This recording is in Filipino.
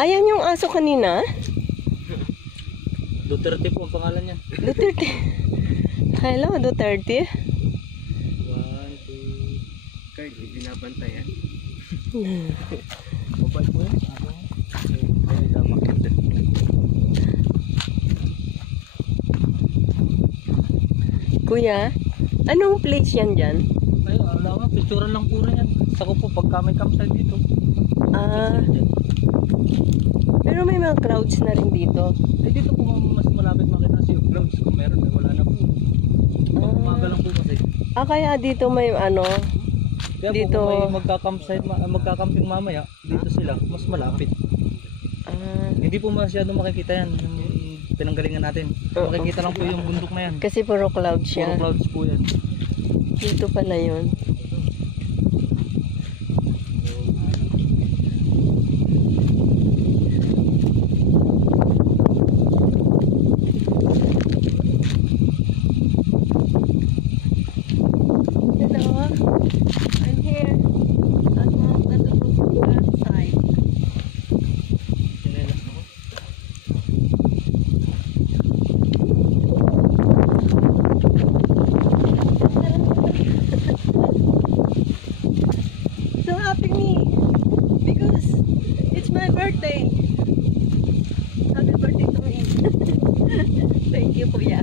Ayan yung aso kanina. Duterte po ang pangalan niya. Duterte. Hello, Duterte. 1, 2. Kahit binabantay yan. Mabait po yan. Ay, damakit. Kuya, anong place yan dyan? Ay, alam nga, picturean lang po rin yan. Sako po pagka may campsite dito. Pero may mga clouds na rin dito. Eh dito po mas malapit makita si clouds. Kung meron, wala na po. Umaga lang po kasi. Kaya dito may ano, Kaya dito po kung may magkakamping mamaya, dito sila, mas malapit. Hindi po masyado makikita yan, yung pinanggalingan natin. Makikita lang po yung bundok na yan. Kasi puro clouds siya. Puro clouds po yan. Dito pala yun. Hello, I'm here at the campsite. So happy me because it's my birthday. Happy birthday to me. Thank you, Kuya.